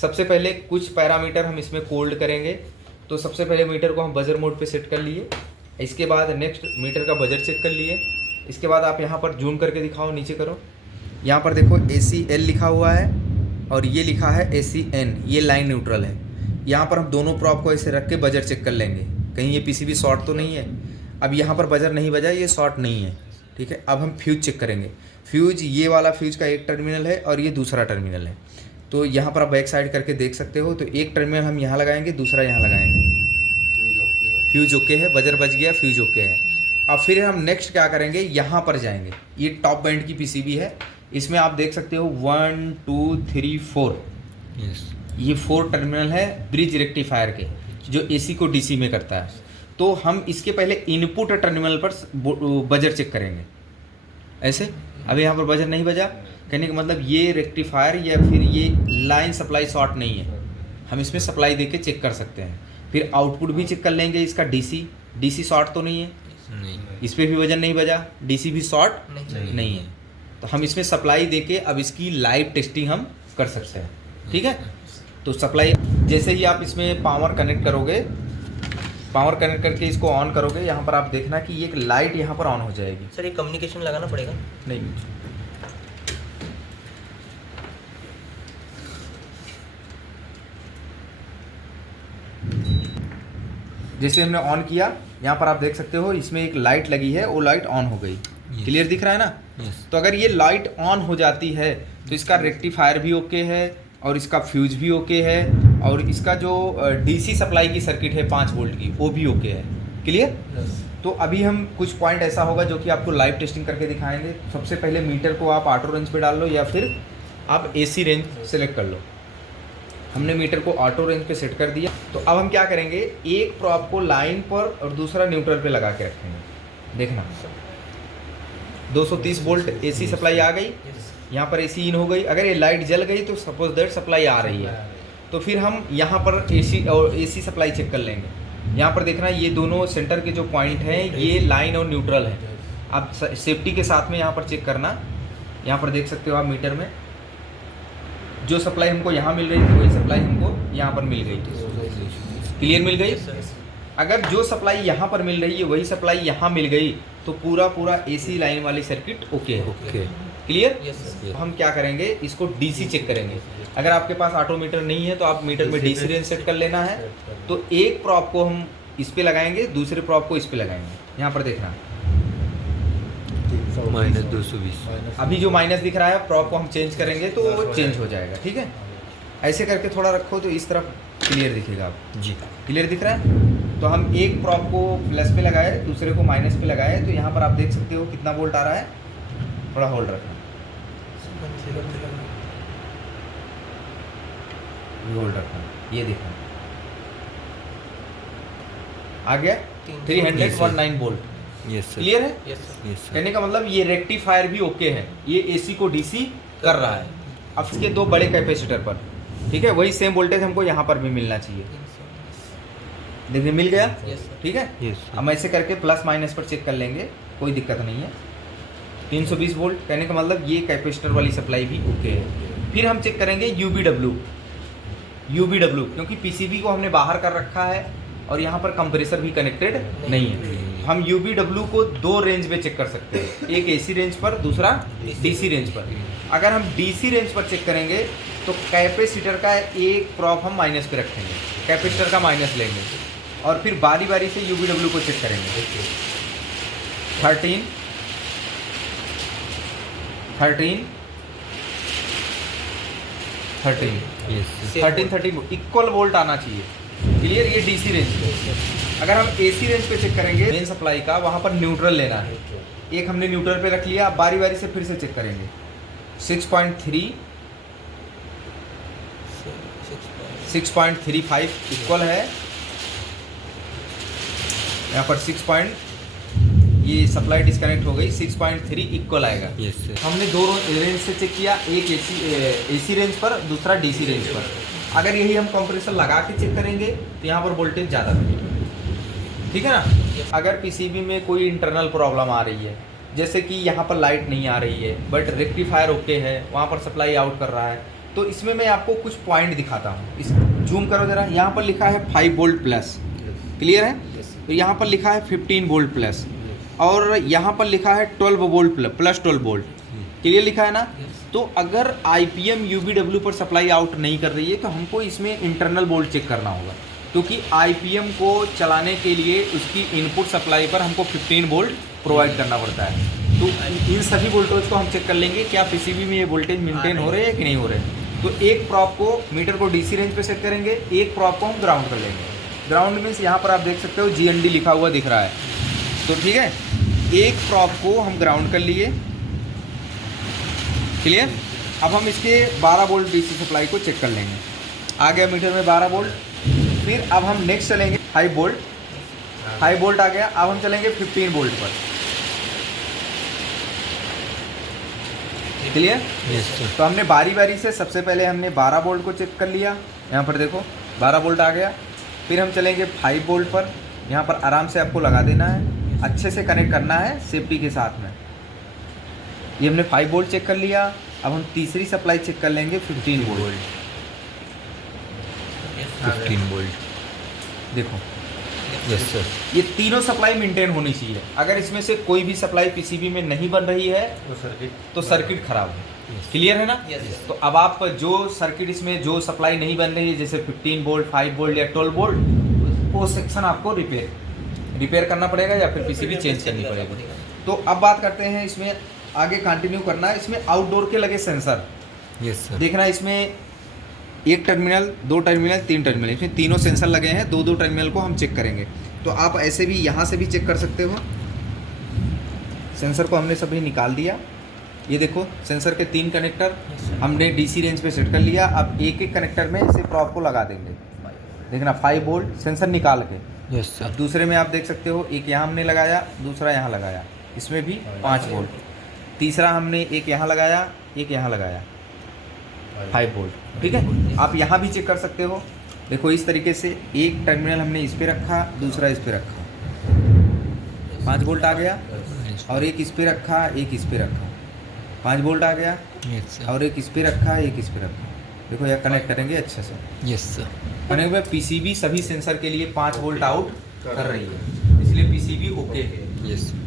सबसे पहले कुछ पैरामीटर हम इसमें कोल्ड करेंगे। तो सबसे पहले मीटर को हम बजर मोड पे सेट कर लिए। इसके बाद नेक्स्ट मीटर का बजर चेक कर लिए। इसके बाद आप यहाँ पर जूम करके दिखाओ, नीचे करो। यहाँ पर देखो ACL लिखा हुआ है और ये लिखा है ACN, ये लाइन न्यूट्रल है। यहाँ पर हम दोनों प्रॉप को ऐसे रख के बजर चेक कर लेंगे, कहीं ये PCB शॉर्ट तो नहीं है। अब यहाँ पर बजर नहीं बजा, ये शॉर्ट नहीं है, ठीक है। अब हम फ्यूज चेक करेंगे। फ्यूज, ये वाला फ्यूज का एक टर्मिनल है और ये दूसरा टर्मिनल है। तो यहाँ पर आप बैक साइड करके देख सकते हो। तो एक टर्मिनल हम यहाँ लगाएंगे, दूसरा यहाँ लगाएंगे। फ्यूज ओके है, बजर बज गया, फ्यूज ओके है। अब फिर हम नेक्स्ट क्या करेंगे, यहाँ पर जाएंगे। ये टॉप बैंड की PCB है, इसमें आप देख सकते हो 1 2 3 4 ये 4 टर्मिनल है ब्रिज रेक्टिफायर के, जो AC को DC में करता है। तो हम इसके पहले इनपुट टर्मिनल पर बजर चेक करेंगे ऐसे। अभी यहाँ पर बजर नहीं बजा, कहने का मतलब ये रेक्टिफायर या फिर ये लाइन सप्लाई शॉर्ट नहीं है, हम इसमें सप्लाई देके चेक कर सकते हैं। फिर आउटपुट भी चेक कर लेंगे इसका, DC शॉर्ट तो नहीं है, नहीं। इस पर भी वजन नहीं बजा, DC भी शॉर्ट नहीं है। तो हम इसमें सप्लाई देके अब इसकी लाइव टेस्टिंग हम कर सकते हैं, ठीक है। तो सप्लाई जैसे ही आप इसमें पावर कनेक्ट करोगे, पावर कनेक्ट करके इसको ऑन करोगे, यहाँ पर आप देखना कि एक लाइट यहाँ पर ऑन हो जाएगी। सर ये कम्युनिकेशन लगाना पड़ेगा? नहीं, जैसे हमने ऑन किया, यहाँ पर आप देख सकते हो इसमें एक लाइट लगी है, वो लाइट ऑन हो गई। क्लियर दिख रहा है ना? तो अगर ये लाइट ऑन हो जाती है तो इसका रेक्टिफायर भी ओके है और इसका फ्यूज भी ओके है और इसका जो DC सप्लाई की सर्किट है 5 वोल्ट की, वो भी ओके है। क्लियर? तो अभी हम कुछ पॉइंट ऐसा होगा जो कि आपको लाइव टेस्टिंग करके दिखाएंगे। सबसे पहले मीटर को आप ऑटो रेंज पे डाल लो या फिर आप AC रेंज सेलेक्ट कर लो। हमने मीटर को ऑटो रेंज पे सेट कर दिया। तो अब हम क्या करेंगे, एक प्रॉप को लाइन पर और दूसरा न्यूट्रल पे लगा के रखेंगे। देखना 230 वोल्ट AC सप्लाई आ गई, यहाँ पर AC इन हो गई। अगर ये लाइट जल गई तो सपोज दैट सप्लाई आ रही है, तो फिर हम यहाँ पर AC सप्लाई चेक कर लेंगे। यहाँ पर देखना ये दोनों सेंटर के जो पॉइंट हैं ये लाइन और न्यूट्रल है। आप सेफ्टी के साथ में यहाँ पर चेक करना। यहाँ पर देख सकते हो आप मीटर में जो सप्लाई हमको यहाँ मिल रही थी वही सप्लाई हमको यहाँ पर मिल गई। क्लियर मिल गई? अगर जो सप्लाई यहाँ पर मिल रही है वही सप्लाई यहाँ मिल गई तो पूरा AC लाइन वाली सर्किट ओके है। क्लियर? हम क्या करेंगे, इसको DC चेक करेंगे। अगर आपके पास ऑटोमीटर नहीं है तो आप मीटर में DC रेंज सेट कर लेना है। तो एक प्रॉप को हम इस पे लगाएंगे, दूसरे प्रॉप को इस पे लगाएंगे। यहाँ पर देखना -220। अभी जो माइनस दिख रहा है प्रॉप को हम चेंज करेंगे तो वो चेंज हो जाएगा, ठीक है। ऐसे करके थोड़ा रखो तो इस तरफ क्लियर दिखेगा आप जी। क्लियर दिख रहा है? तो हम एक प्रॉप को प्लस पे लगाए, दूसरे को माइनस पे लगाए, तो यहाँ पर आप देख सकते हो कितना वोल्ट आ रहा है। थोड़ा होल्ड रखना, होल्ड रखना, ये देखना आ गया 319 वोल्ट। क्लियर है? कहने का मतलब ये रेक्टिफायर भी ओके है, ये AC को DC कर रहा है। अब इसके 2 बड़े कैपेसिटर पर, ठीक है, वही सेम वोल्टेज हमको यहाँ पर भी मिलना चाहिए। देखिए मिल गया, ठीक है। हम ऐसे करके प्लस माइनस पर चेक कर लेंगे, कोई दिक्कत नहीं है। 320 वोल्ट, कहने का मतलब ये कैपेसिटर वाली सप्लाई भी ओके है। फिर हम चेक करेंगे UBW, क्योंकि PCB को हमने बाहर कर रखा है और यहाँ पर कंप्रेसर भी कनेक्टेड नहीं है। हम UBW को 2 रेंज में चेक कर सकते हैं, एक AC रेंज पर, दूसरा DC रेंज पर। अगर हम DC रेंज पर चेक करेंगे तो कैपेसिटर का एक प्रॉप हम माइनस पे रखेंगे, कैपेसिटर का माइनस लेंगे और फिर बारी बारी से UBW को चेक करेंगे। 13 इक्वल वोल्ट आना चाहिए। क्लियर? ये DC रेंज पे। अगर हम AC रेंज पे चेक करेंगे मेन सप्लाई का, वहाँ पर न्यूट्रल लेना है। एक हमने न्यूट्रल पे रख लिया, अब बारी बारी से फिर से चेक करेंगे। 6.35 इक्वल है, यहाँ पर 6. ये सप्लाई डिस्कनेक्ट हो गई, 6.3 इक्वल आएगा। हमने 2 रेंज से चेक किया, एक AC रेंज पर, दूसरा DC रेंज पर। अगर यही हम कंप्रेसर लगा के चेक करेंगे तो यहाँ पर वोल्टेज ज़्यादा लगेगा, ठीक है ना। अगर PCB में कोई इंटरनल प्रॉब्लम आ रही है, जैसे कि यहाँ पर लाइट नहीं आ रही है बट रेक्टिफायर ओके है, वहाँ पर सप्लाई आउट कर रहा है, तो इसमें मैं आपको कुछ पॉइंट दिखाता हूँ। इस जूम करो ज़रा, यहाँ पर लिखा है 5 वोल्ट प्लस, क्लियर है? तो यहाँ पर लिखा है 15 वोल्ट प्लस, और यहाँ पर लिखा है 12 वोल्ट प्लस 12 वोल्ट, क्लियर लिखा है ना? तो अगर IPM UVW पर सप्लाई आउट नहीं कर रही है तो हमको इसमें इंटरनल वोल्ट चेक करना होगा, क्योंकि IPM को चलाने के लिए उसकी इनपुट सप्लाई पर हमको 15 वोल्ट प्रोवाइड करना पड़ता है। तो इन सभी वोल्टेज को हम चेक कर लेंगे क्या PCB में ये वोल्टेज मेंटेन हो रहे हैं कि नहीं हो रहे हैं। तो एक प्रॉप को मीटर को DC रेंज पे सेट करेंगे, एक प्रॉप को हम ग्राउंड कर लेंगे। ग्राउंड मीन्स यहाँ पर आप देख सकते हो GND लिखा हुआ दिख रहा है, तो ठीक है। एक प्रॉप को हम ग्राउंड कर लिए, क्लियर। अब हम इसके 12 वोल्ट DC सप्लाई को चेक कर लेंगे। आ गया मीटर में 12 वोल्ट। फिर अब हम नेक्स्ट चलेंगे 5 वोल्ट, 5 वोल्ट आ गया। अब हम चलेंगे 15 वोल्ट पर, क्लियर। तो हमने बारी बारी से सबसे पहले हमने 12 वोल्ट को चेक कर लिया, यहाँ पर देखो 12 वोल्ट आ गया। फिर हम चलेंगे 5 वोल्ट पर, यहाँ पर आराम से आपको लगा देना है, अच्छे से कनेक्ट करना है सेफ्टी के साथ में। ये हमने 5 वोल्ट चेक कर लिया। अब हम तीसरी सप्लाई चेक कर लेंगे 15 वोल्ट। 15 वोल्ट, देखो यस सर। ये तीनों सप्लाई मेंटेन होनी चाहिए। अगर इसमें से कोई भी सप्लाई PCB में नहीं बन रही है तो सर्किट खराब है, क्लियर है ना? तो अब आप जो सर्किट इसमें जो सप्लाई नहीं बन रही है, जैसे 15 वोल्ट, 5 वोल्ट या 12 वोल्ट, वो सेक्शन आपको रिपेयर करना पड़ेगा या फिर PCB चेंज करनी पड़ेगी। तो अब बात करते हैं, इसमें आगे कंटिन्यू करना है। इसमें आउटडोर के लगे सेंसर, यस सर। देखना इसमें 1 टर्मिनल, 2 टर्मिनल, 3 टर्मिनल, इसमें तीनों सेंसर लगे हैं। 2-2 टर्मिनल को हम चेक करेंगे। तो आप ऐसे भी यहाँ से भी चेक कर सकते हो। सेंसर को हमने सभी निकाल दिया। ये देखो सेंसर के 3 कनेक्टर हमने DC रेंज पे सेट कर लिया। अब एक एक कनेक्टर में इसे प्रॉप को लगा देंगे। देखना 5 वोल्ट सेंसर निकाल के, यस सर। दूसरे में आप देख सकते हो एक यहाँ हमने लगाया, दूसरा यहाँ लगाया, इसमें भी 5 वोल्ट। तीसरा हमने एक यहाँ लगाया, एक यहाँ लगाया, 5 वोल्ट, ठीक है। आप यहाँ भी चेक कर सकते हो। देखो इस तरीके से एक टर्मिनल हमने इस पे रखा, दूसरा इस पे रखा, 5 वोल्ट आ गया। और एक इस पे रखा, एक इस पे रखा, 5 वोल्ट आ गया। Yes sir. और एक इस पे रखा, एक इस पे रखा। देखो यह कनेक्ट करेंगे अच्छे से। Yes sir. कनेक्ट में PCB सभी सेंसर के लिए 5 वोल्ट आउट कर रही है, इसलिए PCB ओके है। यस।